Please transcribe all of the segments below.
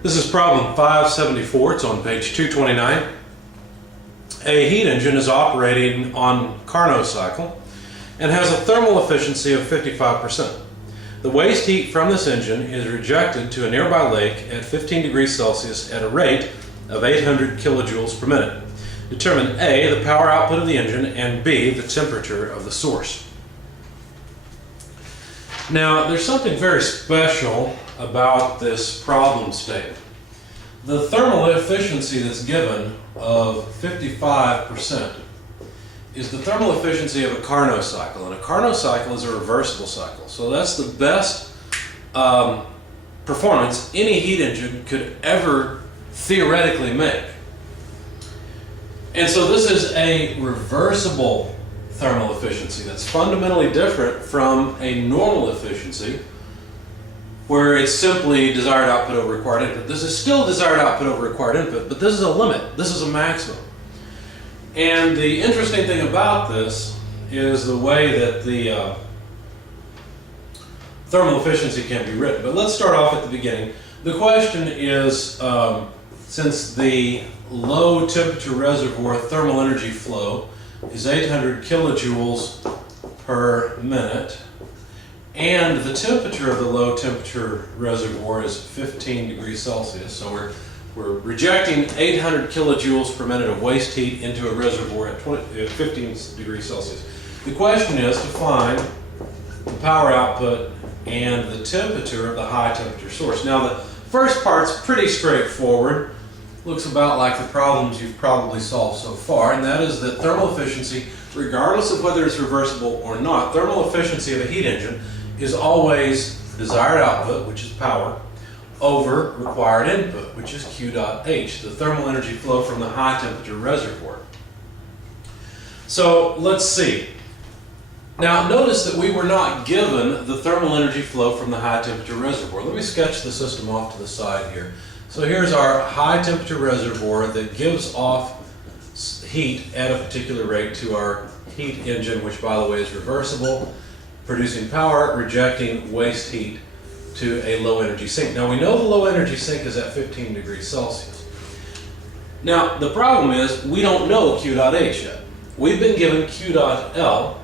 This is problem 574. It's on page 229. A heat engine is operating on Carnot cycle and has a thermal efficiency of 55%. The waste heat from this engine is rejected to a nearby lake at 15 degrees Celsius at a rate of 800 kilojoules per minute. Determine A, the power output of the engine, and B, the temperature of the source. Now, there's something very special about this problem statement. The thermal efficiency that's given of 55% is the thermal efficiency of a Carnot cycle, and a Carnot cycle is a reversible cycle. So that's the best performance any heat engine could ever theoretically make. And so this is a reversible thermal efficiency that's fundamentally different from a normal efficiency where it's simply desired output over required input. This is still desired output over required input, but this is a limit. This is a maximum. And the interesting thing about this is the way that the thermal efficiency can be written. But let's start off at the beginning. The question is, since the low temperature reservoir thermal energy flow is 800 kilojoules per minute, and the temperature of the low temperature reservoir is 15 degrees Celsius, so we're rejecting 800 kilojoules per minute of waste heat into a reservoir at 15 degrees Celsius. The question is to find the power output and the temperature of the high temperature source. Now the first part's pretty straightforward. Looks about like the problems you've probably solved so far, and that is that thermal efficiency, regardless of whether it's reversible or not, thermal efficiency of a heat engine is always desired output, which is power, over required input, which is Q dot H, the thermal energy flow from the high temperature reservoir. So let's see. Now notice that we were not given the thermal energy flow from the high temperature reservoir. Let me sketch the system off to the side here. So here's our high temperature reservoir that gives off heat at a particular rate to our heat engine, which by the way is reversible, producing power, rejecting waste heat to a low energy sink. Now we know the low energy sink is at 15 degrees Celsius. Now the problem is we don't know Q dot H yet. We've been given Q dot L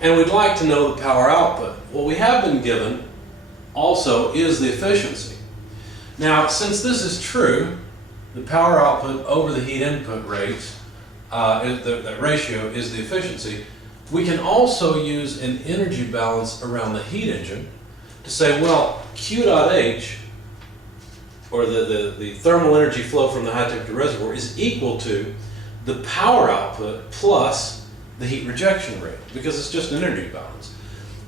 and we'd like to know the power output. What we have been given also is the efficiency. Now, since this is true, the power output over the heat input rate, that ratio is the efficiency, we can also use an energy balance around the heat engine to say, well, Q dot H, or the thermal energy flow from the high temperature reservoir, is equal to the power output plus the heat rejection rate, because it's just an energy balance.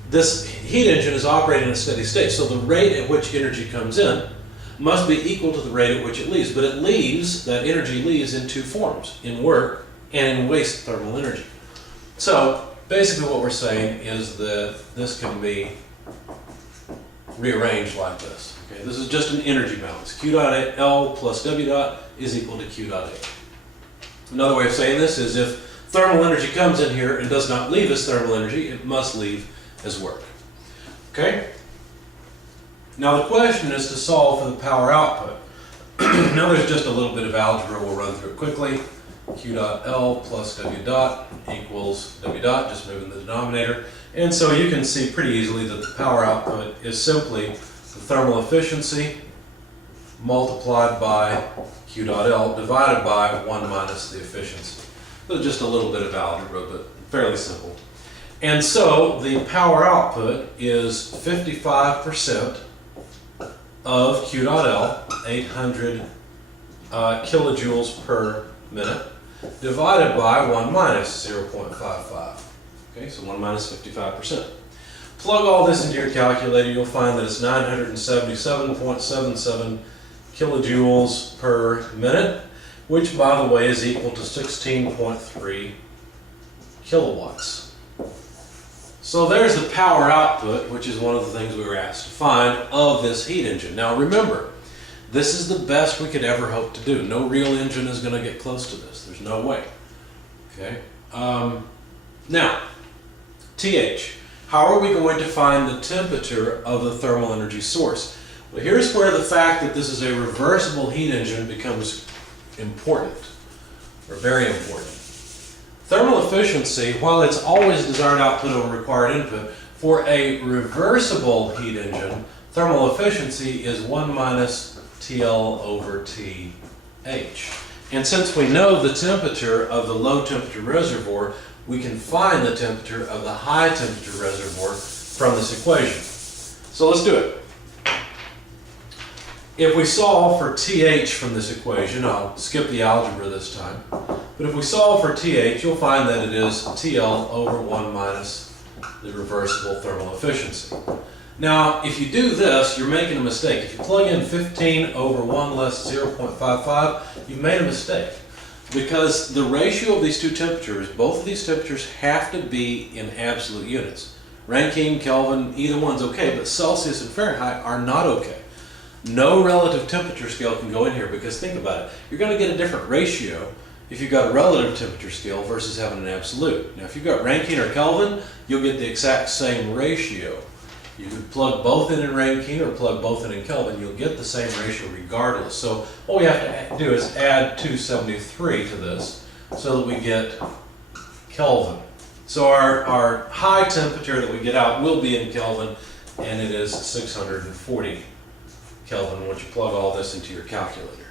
This heat engine is operating in a steady state, so the rate at which energy comes in must be equal to the rate at which it leaves, but it leaves, that energy leaves in two forms, in work and in waste thermal energy. So basically what we're saying is that this can be rearranged like this. Okay, this is just an energy balance. Q dot L plus W dot is equal to Q dot H. Another way of saying this is if thermal energy comes in here and does not leave as thermal energy, it must leave as work. Okay? Now the question is to solve for the power output. Now there's just a little bit of algebra, we'll run through it quickly. Q dot L plus W dot equals W dot, just moving the denominator. And so you can see pretty easily that the power output is simply the thermal efficiency multiplied by Q dot L divided by 1 minus the efficiency. So just a little bit of algebra, but fairly simple. And so the power output is 55% of Q dot L, 800 kilojoules per minute, divided by 1 minus 0.55. Okay, so 1 minus 55%. Plug all this into your calculator, you'll find that it's 977.77 kilojoules per minute, which by the way is equal to 16.3 kilowatts. So there's the power output, which is one of the things we were asked to find of this heat engine. Now remember, this is the best we could ever hope to do. No real engine is going to get close to this. There's no way. Okay. Now, TH. How are we going to find the temperature of the thermal energy source? Well, here's where the fact that this is a reversible heat engine becomes important, or very important. Thermal efficiency, while it's always desired output over required input, for a reversible heat engine, thermal efficiency is 1 minus TL over TH. And since we know the temperature of the low temperature reservoir, we can find the temperature of the high temperature reservoir from this equation. So let's do it. If we solve for TH from this equation, I'll skip the algebra this time, but if we solve for TH, you'll find that it is TL over 1 minus the reversible thermal efficiency. Now, if you do this, you're making a mistake. If you plug in 15 over 1 less 0.55, you've made a mistake. Because the ratio of these two temperatures, both of these temperatures have to be in absolute units. Rankine, Kelvin, either one's okay, but Celsius and Fahrenheit are not okay. No relative temperature scale can go in here because think about it. You're going to get a different ratio if you've got a relative temperature scale versus having an absolute. Now, if you've got Rankine or Kelvin, you'll get the exact same ratio. You can plug both in Rankine or plug both in Kelvin. You'll get the same ratio regardless. So what we have to do is add 273 to this so that we get Kelvin. So our high temperature that we get out will be in Kelvin, and it is 640 Kelvin once you plug all this into your calculator.